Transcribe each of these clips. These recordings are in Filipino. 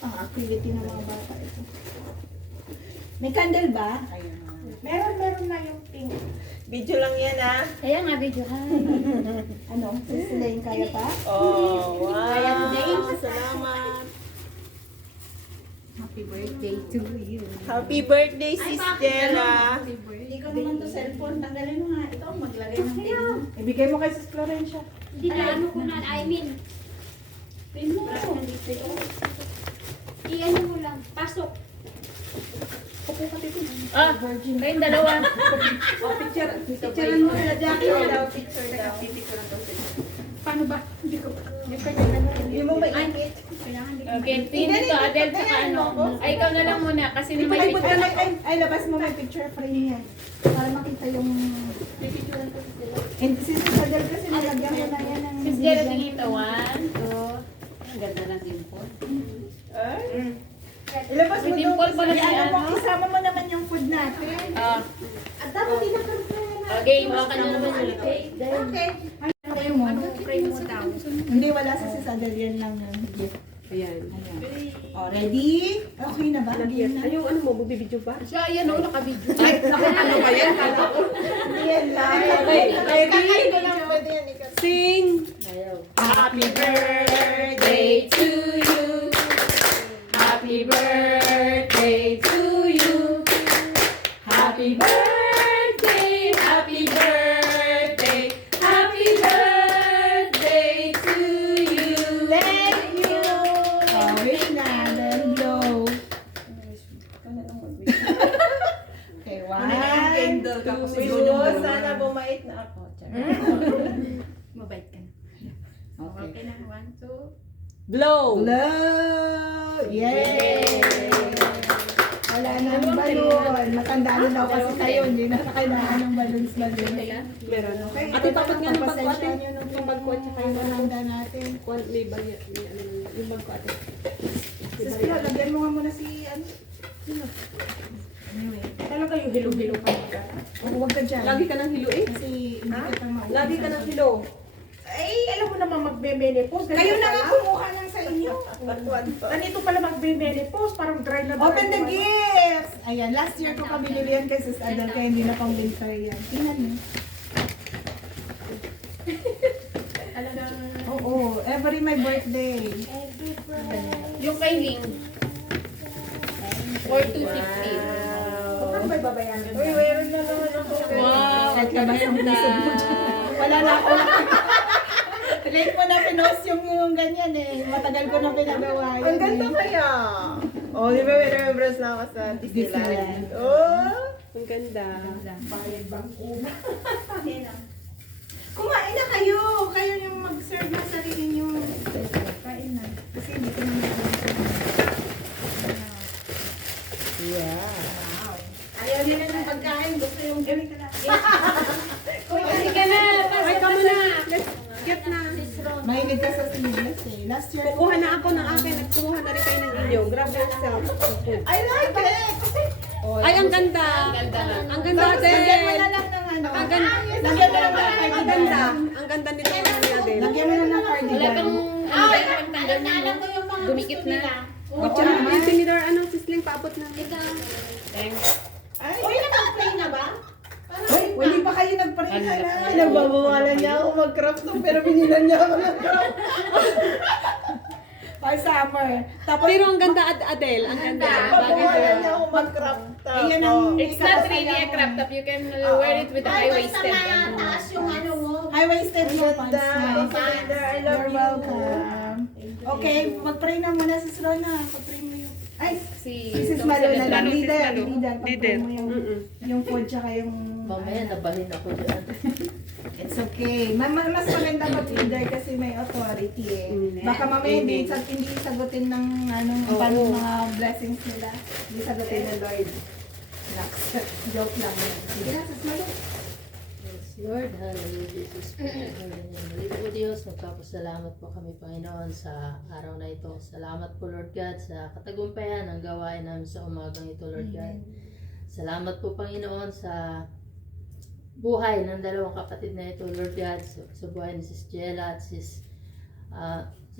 Pang activity ng mga bata ito. May candle ba? Meron na yung pink. Video lang yan ah. Kaya nga, video ka. Ano? Sisilayin kaya pa? Oh, Kaya wow. today. Salamat. Happy birthday to you. Happy birthday, Sis Jella. Hindi ko naman to cellphone. Tanggalin mo nga. Ito, maglagay ng pin. Ibigay mo kay Sis Florencia. Hindi na ano ko na, I mean. Pin mo. I-ano mo lang, pasok. Ah, kayong dalawa. Picturean mo na Jackie. Picture daw. Paano ba? Hindi ko. Hindi mo maingit. Okay, tingin dito, Adele, tsaka ano. Ay, ikaw na lang muna, kasi hindi Ay, may ay, labas mo may picture frame yan. Para makita yung... And si Adele kasi nalagyan mo na yan ng... Sis Jella, tingin ito. 1, 2. Ang ganda ng dimple. Ay. Ilabas mo May dimple pala si Ano mo, ano. isama mo naman yung food natin. Ah, At dapat tinakal okay, hawakan nyo naman yung cake. Okay. Kayo mo. Frame mo daw. Hindi, wala sa Sis Adele yan lang yung gift. Ayan. Oh, ready? Okay na ba? Game na? Ay, yung ano mo, magbibideo ba? Siya, yan o, naka-video. Ay, Ano ba yan? Hindi yan lang. Ready? Ko lang pwede yan. Sing! Happy birthday to you. Happy birthday to you. Happy birthday, happy birthday, happy birthday to you. Thank you! Oh, wish na. Then blow. Okay, one. Wish ko, sana bumait na ako. Mabait ka na. Okay. Okay na, 1, 2. Blow! Blow! Yay! Wala na ng balon. Matanda na daw kasi kayo. Hindi na kailangan ng balloons. Meron. Okay. Ate, tapat nga ng bag ko, ate. Pagpasensya nyo nung bag ko at saka yung matanda natin. May bag yan. May ano lang. Yung bag ko, ate. Sister, lagyan mo nga muna si ano. Talaga yung hilo-hilo ka. Huwag ka dyan. Lagi ka ng hilo eh. Kasi hindi ka tang mauwi. Lagi ka ng hilo. Ay, alam mo naman magbe-menopause. Kayo na nga kumuha lang sa inyo. Ganito pala magbe-menopause. Parang dry na dry. Open the gifts! Ayan, last year ko kabili yan kay Sis Adele kaya hindi na pang winter yan. Tingnan niyo. Oo, every my birthday. Yung kay Ling. 4250. Ano ba babayaran? Uy, mayroon na naman ako. Wow, Kahit ka ba sa puso mo dyan? Wala na ako. Late mo na pinost yung ganyan eh. Matagal ko na pinagawa yun. Ang ganda kaya. Oh, di ba may remembrance na ako sa Disneyland? Disneyland. Oh! Ang ganda. Kumain na kayo. Kayo yung mag-serve na sarili nyo. Kain na. Kasi hindi ko naman Yeah. ayaw nila ng pagkain. Gusto yung ganito na. Sige na, Ay, kamo na. Let's get na. Mahilig ka sa sleeveless eh. Last year. Kukuha na ako ng akin. Nagkumuha na rin kayo ng inyo. Grab yourself. I like it! Ay, ang ganda. Ganda nga. Ang ganda, Lagyan mo Adele. na lang ng ano. Ang ganda. Lagyan mo lang ng Ang cardigan. ganda. Ang ganda nito ni Adele. Lagyan mo na ng Wala cardigan. kang, tanggal niyo. Dumikit na. Butya na. Yung similar, ano, sisling paabot na. Thanks. Uy, nakag-play na ba? Uy, hindi pa kayo nag-pray na lang. Ay, nagbabawalan niya ako mag-craft to, pero binilan niya ako ng craft. By summer. Tapos, Pero ang ganda, Adele. Ang ganda. Nagbabawalan niya ako mag-craft to. Ayan ang- It's not really a crop top. You can wear it with a high-waisted. yung ano mo. high-waisted yung pants Ganda. mo. Ganda. I love You're you. welcome. Okay, mag-pray na muna si Rona. Pag-pray mo yung... Ay, Si Mrs. Malo na lang. Leader. Malo. Leader. Pag-pray mo yung food tsaka yung... Mamaya nabalhin ako dyan. It's okay. Mas maganda mag-leader kasi may authority eh. Baka mamaya hindi sagutin ng anong mga blessings nila. Hindi sagutin ng Lord. Relax. Joke lang yan. Sige na, Sis Malo. Yes, Lord, hallelujah, Jesus. Hallelujah po Diyos, magpapasalamat po kami Panginoon sa araw na ito. Salamat po Lord God sa katagumpayan ng gawain namin sa umagang ito Lord God. Salamat po Panginoon sa buhay ng dalawang kapatid na ito Lord God, sa buhay ni Sis Jella at Sis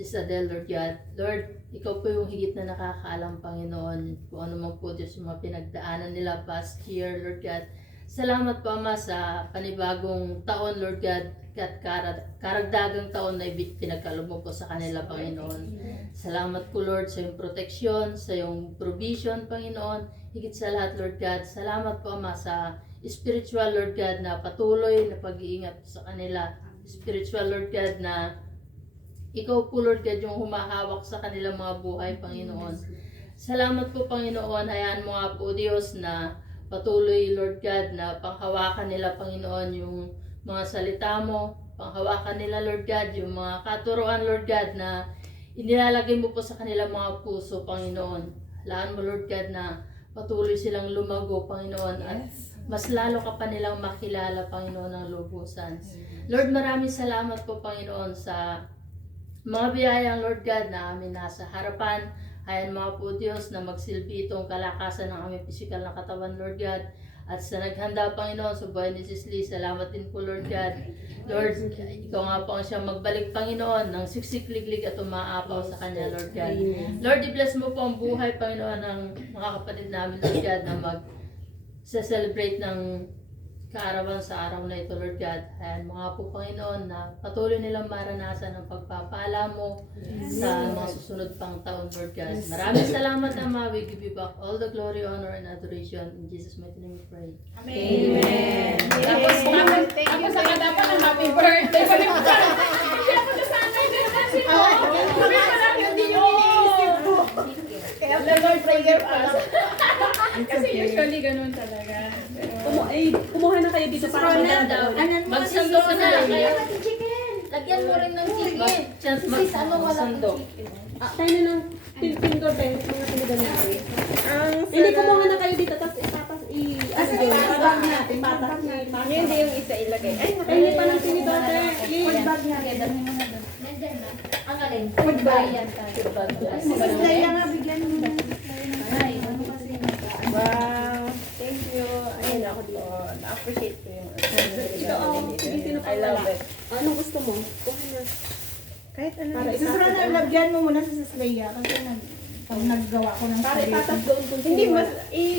Sis Adele, Lord God. Lord, ikaw po yung higit na nakakaalam, Panginoon, kung ano man po Diyos yung mga pinagdaanan nila past year, Lord God. Salamat po, Ama, sa panibagong taon, Lord God, at karagdagang taon na pinagkaloob mo po sa kanila, Panginoon. Salamat po, Lord, sa iyong proteksyon, sa iyong provision, Panginoon. Higit sa lahat, Lord God, salamat po, Ama, sa spiritual, Lord God, na patuloy na pag-iingat sa kanila. Spiritual, Lord God, na ikaw po, Lord God, yung humahawak sa kanilang mga buhay, Panginoon. Salamat po, Panginoon. Hayaan mo nga po, Diyos, na patuloy, Lord God, na panghawakan nila, Panginoon, yung mga salita mo. Panghawakan nila, Lord God, yung mga katuruan, Lord God, na inilalagay mo po sa kanilang mga puso, Panginoon. Hayaan mo, Lord God, na patuloy silang lumago, Panginoon, at mas lalo ka pa nilang makilala, Panginoon, ng lubusan. Lord, maraming salamat po, Panginoon, sa mga biyayang, Lord God, na amin nasa harapan. Ayan mga po Diyos na magsilbi itong kalakasan ng aming physical na katawan, Lord God. At sa naghanda, Panginoon, sa buhay ni Sis Lee, salamat din po, Lord God. Lord, ikaw nga po ang siyang magbalik, Panginoon, ng siksikliglig at umaapaw sa kanya, Lord God. Lord, i-bless mo po ang buhay, Panginoon, ng mga kapatid namin, Lord God, na mag-celebrate ng kaarawan sa araw na ito, Lord God. Ayan mga po, Panginoon, na patuloy nilang maranasan ang pagpapala mo sa mga susunod pang taon, Lord God. Maraming salamat, Ama. We give you back all the glory, honor, and adoration. In Jesus' mighty name we pray. Amen. Tapos saka dapat ng happy birthday. Sabi ko, hindi ako nasanay din kasi po. Sabi ko lang, hindi nyo iniisip ko. Kaya Lord, prayer pa. Kasi usually ganun talaga. Pero, Kumuha na kayo dito para Magsando ka na lang kayo. Lagyan mo rin ng chicken. Chance Sis, ano wala magsando. tayo na ng finger bends, mga tinigan natin. Hindi, kumuha na kayo dito, tapos ipapas, patag natin, patas na. Hindi yung isa ilagay. Ay, Hindi pa ng tinidote. Food bag natin. Nandyan na. Ang alin? Food bag. Yan tayo. Kaya nga bigyan mo. Ay, ano kasi wow. Thank you. Ayun ako dito. Na-appreciate ko yung Ito, hindi I love it. Anong gusto mo? Kuha na. Kahit ano. Para Sis Rona, lagyan mo muna sa Sis Leia kasi pag naggawa ko ng Para spaghetti. ipatas doon kung Hindi, sino. mas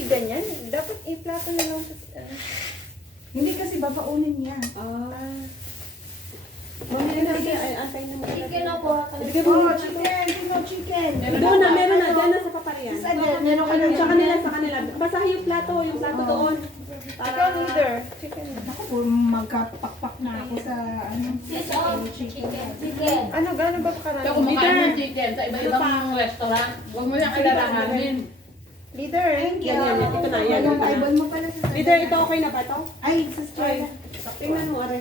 ganyan. Dapat i-plato na lang sa... Hindi kasi babaunin niya. Mamaya na, ay, antay na mo. chicken na po. Ibigay mo. Oh, chicken! Sino chicken? Doon na, meron na. Diyan na sa paparian. Sis Adele, meron ka ng Sa kanila, sa kanila. Basahin yung plato doon. Ikaw, leader. Chicken. Ako po, magkapakpak na ako sa ano. Sis, oh, chicken. Chicken. Ano, gano'n ba ikaw karami? kumakain ng chicken sa iba-ibang restaurant. Huwag mo yung alalahanin. Leader. Thank you. Yan. Ito na, yan. Walang eyeball mo pala sa Leader, ito okay na ba ito? Ay, sister. Tingnan mo, are.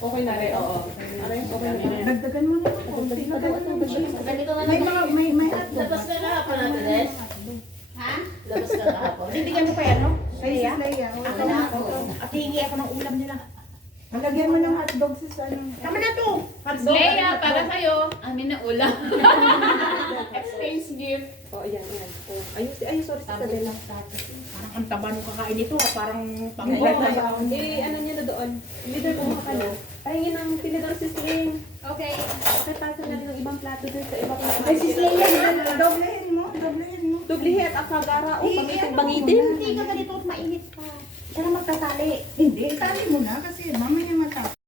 Okay na rin, oo. Are, okay na. Dagdagan mo na. Ganito na May lang. mga, may hotdog. Labas ka kahapon natin, Des. Ha? Labas ka kahapon. Bibigyan mo pa yan, no? Ay, Sis Leia. Ako na ako. At hihingi ako ng ulam nila. Malagyan mo ng hotdog sis ano. Tama na to. Leia, para sa'yo, amin na ulam. Exchange gift. Oh, ayan. Ay, sorry, sa Adela. Parang ang taba nung kakain nito, parang Ano niya na doon. Leader, kumuha ka na. Pahingin ng tinidor si Sling. Okay. Okay, pasa na rin ng ibang plato dun sa ibang Ay, Sis Leia, doblehin mo. Doblehin mo. Dublihet at kagara o pamiting bangitin. Hindi ka ganito at mainit pa. Siya na magtatali. Hindi, tali mo na kasi mamaya matapos.